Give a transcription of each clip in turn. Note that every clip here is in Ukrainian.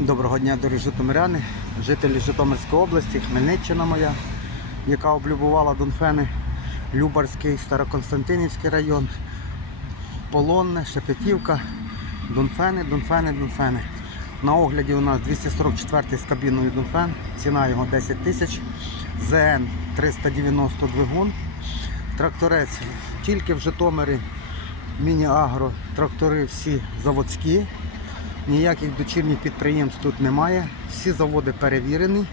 Доброго дня, дорогі житомиряни, жителі Житомирської області, Хмельниччина моя, яка облюбувала Донфени, Любарський, Староконстантинівський район, Полонне, Шепетівка, Донфени, Донфени, Донфени. На огляді у нас 244 з кабіною Донфен, ціна його 10 тисяч, ЗН 390 двигун, тракторець тільки в Житомирі, міні-агро, трактори всі заводські. Ніяких дочірніх підприємств тут немає. Всі заводи перевірені.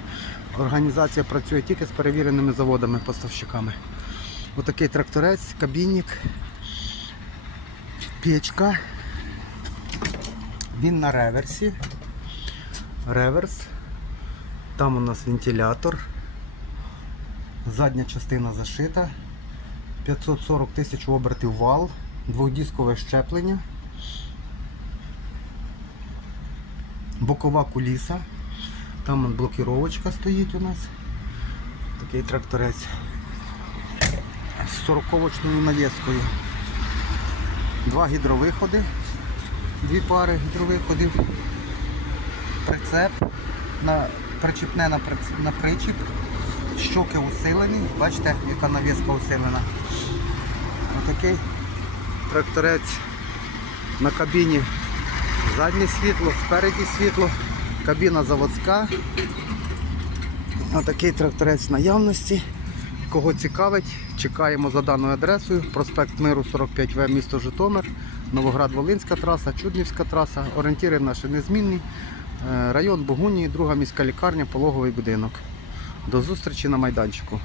Організація працює тільки з перевіреними заводами, поставщиками. Отакий тракторець, кабінник, печка. Він на реверсі. Реверс. Там у нас вентилятор. Задня частина зашита. 540 тисяч обертів вал, двохдіскове щеплення. Бокова куліса. Там блокіровочка стоїть у нас. Такий тракторець з 40-очною навіскою. Два гідровиходи, дві пари гідровиходів, прицеп, на, причіпне на, на причіп, щоки усилені, бачите, яка навіска усилена. Отакий тракторець на кабіні Заднє світло, спереді світло, кабіна заводська. Отакий тракторець в наявності. Кого цікавить, чекаємо за даною адресою. Проспект Миру 45В, місто Житомир, Новоград-Волинська траса, Чуднівська траса. Орієнтири наші незмінні. Е, Район Богунії, друга міська лікарня, пологовий будинок. До зустрічі на майданчику.